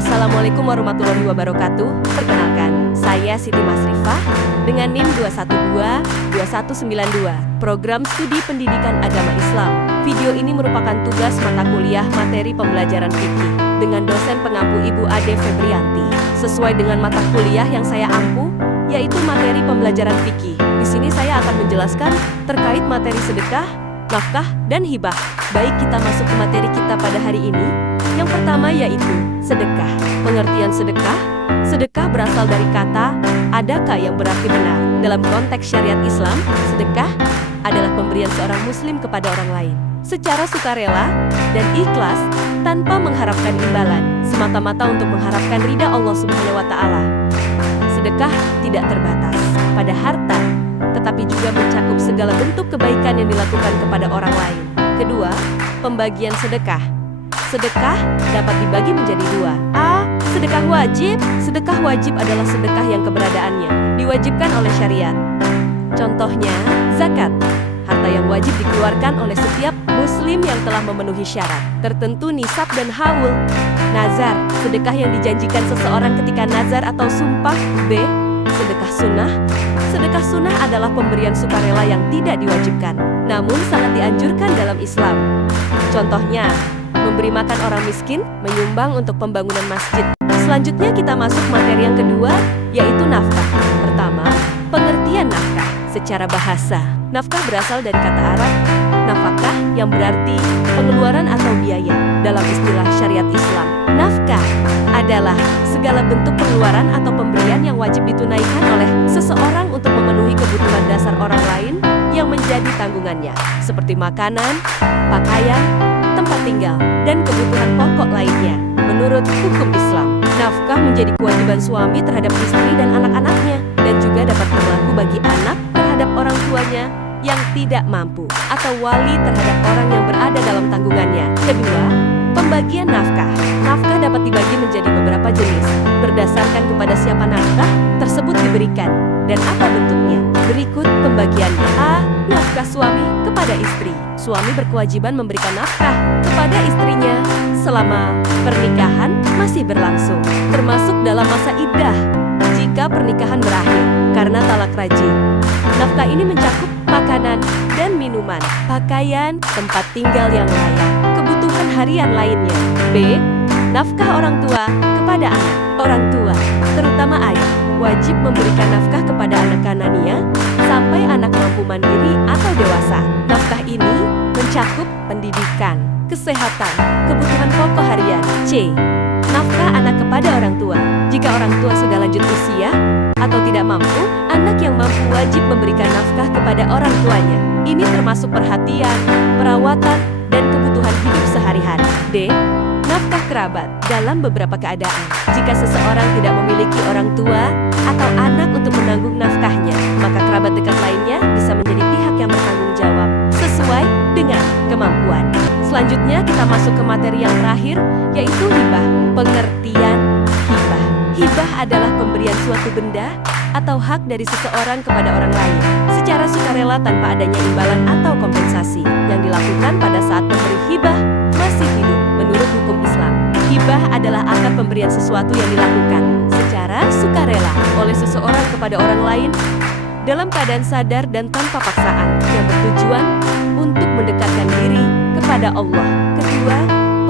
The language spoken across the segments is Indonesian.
Assalamualaikum warahmatullahi wabarakatuh. Perkenalkan, saya Siti Masrifah dengan NIM 2122192, Program Studi Pendidikan Agama Islam. Video ini merupakan tugas mata kuliah materi pembelajaran fikih dengan dosen pengampu Ibu Ade Febrianti. Sesuai dengan mata kuliah yang saya ampu, yaitu materi pembelajaran fikih. Di sini saya akan menjelaskan terkait materi sedekah, nafkah, dan hibah. Baik, kita masuk ke materi kita pada hari ini. Yang pertama yaitu sedekah. Pengertian sedekah. Sedekah berasal dari kata adaka yang berarti benar. Dalam konteks syariat Islam, sedekah adalah pemberian seorang muslim kepada orang lain secara sukarela dan ikhlas tanpa mengharapkan imbalan, semata-mata untuk mengharapkan ridha Allah Subhanahu wa Ta'ala. Sedekah tidak terbatas pada harta, tetapi juga mencakup segala bentuk kebaikan yang dilakukan kepada orang lain. Kedua, pembagian sedekah. Sedekah dapat dibagi menjadi dua. A. Sedekah wajib. Sedekah wajib adalah sedekah yang keberadaannya diwajibkan oleh syariat. Contohnya, zakat. Harta yang wajib dikeluarkan oleh setiap muslim yang telah memenuhi syarat tertentu nisab dan haul. Nazar. Sedekah yang dijanjikan seseorang ketika nazar atau sumpah. B. Sedekah sunnah. Sedekah sunnah adalah pemberian sukarela yang tidak diwajibkan, namun sangat dianjurkan dalam Islam. Contohnya, memberi makan orang miskin, menyumbang untuk pembangunan masjid. Selanjutnya kita masuk materi yang kedua, yaitu nafkah. Pertama, pengertian nafkah. Secara bahasa, nafkah berasal dari kata Arab nafkah yang berarti pengeluaran atau biaya. Dalam istilah syariat Islam, nafkah adalah segala bentuk pengeluaran atau pemberian yang wajib ditunaikan oleh seseorang untuk memenuhi kebutuhan dasar orang lain yang menjadi tanggungannya, seperti makanan, pakaian, tempat tinggal, dan kebutuhan pokok lainnya. Menurut hukum Islam, nafkah menjadi kewajiban suami terhadap istri dan anak-anaknya, dan juga dapat berlaku bagi anak terhadap orang tuanya yang tidak mampu, atau wali terhadap orang yang berada dalam tanggungannya. Kedua, pembagian nafkah. Nafkah dapat dibagi menjadi beberapa jenis, berdasarkan kepada siapa nafkah tersebut diberikan, dan apa bentuknya. Berikut pembagiannya. A. Nafkah suami kepada istri. Suami berkewajiban memberikan nafkah kepada istrinya selama pernikahan masih berlangsung, termasuk dalam masa iddah jika pernikahan berakhir karena talak raj'i. Nafkah ini mencakup makanan dan minuman, pakaian, tempat tinggal yang layak, kebutuhan harian lainnya. B. Nafkah orang tua kepada anak. Orang tua, terutama ayah, wajib memberikan nafkah kepada anak kanannya sampai anak mampu mandiri atau dewasa. Nafkah ini mencakup pendidikan, kesehatan, kebutuhan pokok harian. C. Nafkah anak kepada orang tua. Jika orang tua sudah lanjut usia atau tidak mampu, anak yang mampu wajib memberikan nafkah kepada orang tuanya. Ini termasuk perhatian, perawatan, dan kebutuhan hidup sehari-hari. D. Nafkah kerabat. Dalam beberapa keadaan, jika seseorang tidak memiliki orang tua atau anak untuk menanggung nafkahnya, maka kerabat dekat lainnya bisa menjadi pihak yang bertanggung jawab sesuai dengan kemampuan. Selanjutnya kita masuk ke materi yang terakhir, yaitu hibah. Pengertian hibah. Hibah adalah pemberian suatu benda atau hak dari seseorang kepada orang lain secara sukarela tanpa adanya imbalan atau kompensasi yang dilakukan pada saat pemberi hibah masih hidup. Menurut hukum Islam, hibah adalah akad pemberian sesuatu yang dilakukan secara sukarela oleh seseorang kepada orang lain dalam keadaan sadar dan tanpa paksaan yang bertujuan untuk mendekatkan diri kepada Allah. Kedua,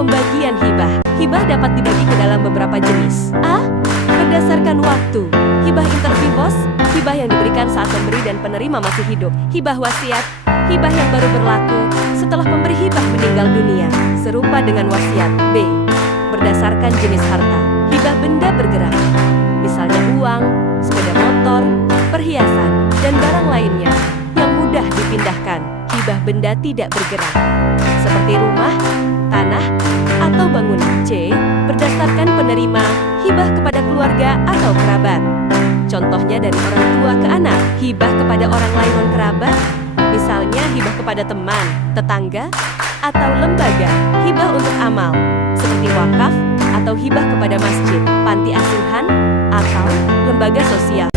pembagian hibah. Hibah dapat dibagi ke dalam beberapa jenis. A. Berdasarkan waktu. Hibah intervivos, hibah yang diberikan saat pemberi dan penerima masih hidup. Hibah wasiat, hibah yang baru berlaku setelah pemberi hibah meninggal dunia, serupa dengan wasiat. B. Berdasarkan jenis harta. Hibah benda bergerak, misalnya uang, sepeda motor, perhiasan, dan barang lainnya yang mudah dipindahkan. Hibah benda tidak bergerak, seperti rumah, tanah, atau bangunan. C. Berdasarkan penerima, hibah kepada keluarga atau kerabat. Contohnya dari orang tua ke anak. Hibah kepada orang lain non-kerabat, misalnya hibah kepada teman, tetangga, atau lembaga. Hibah untuk amal, seperti wakaf, atau hibah kepada masjid, panti asuhan, atau lembaga sosial.